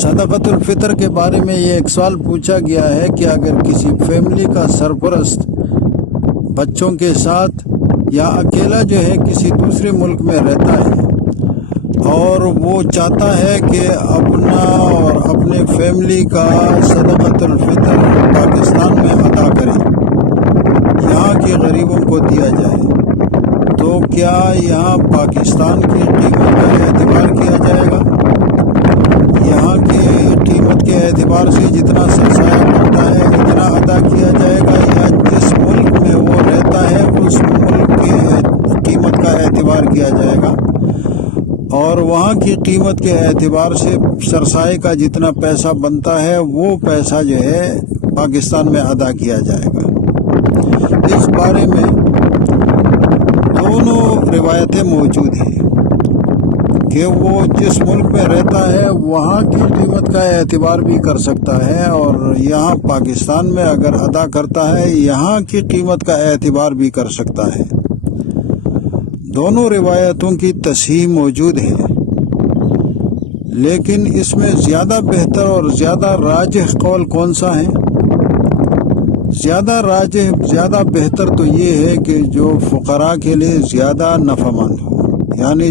صدقۃ الفطر کے بارے میں یہ ایک سوال پوچھا گیا ہے کہ اگر کسی فیملی کا سرپرست بچوں کے ساتھ یا اکیلا جو ہے کسی دوسرے ملک میں رہتا ہے اور وہ چاہتا ہے کہ اپنا اور اپنے فیملی کا صدقۃ الفطر پاکستان میں ادا کرے، یہاں کے غریبوں کو دیا جائے، تو کیا یہاں پاکستان کی قیمت کا اعتبار کیا جائے گا؟ یہاں کی قیمت کے اعتبار سے جتنا سرسایہ بنتا ہے اتنا ادا کیا جائے گا، یا جس ملک میں وہ رہتا ہے اس ملک کی قیمت کا اعتبار کیا جائے گا اور وہاں کی قیمت کے اعتبار سے سرسائے کا جتنا پیسہ بنتا ہے وہ پیسہ جو ہے پاکستان میں ادا کیا جائے گا؟ اس بارے میں دونوں روایتیں موجود ہیں کہ وہ جس ملک میں رہتا ہے وہاں کی قیمت کا اعتبار بھی کر سکتا ہے، اور یہاں پاکستان میں اگر ادا کرتا ہے یہاں کی قیمت کا اعتبار بھی کر سکتا ہے۔ دونوں روایتوں کی تصحیح موجود ہے، لیکن اس میں زیادہ بہتر اور زیادہ راجح قول کون سا ہے؟ زیادہ بہتر تو یہ ہے کہ جو فقراء کے لیے زیادہ نفع مند ہو، یعنی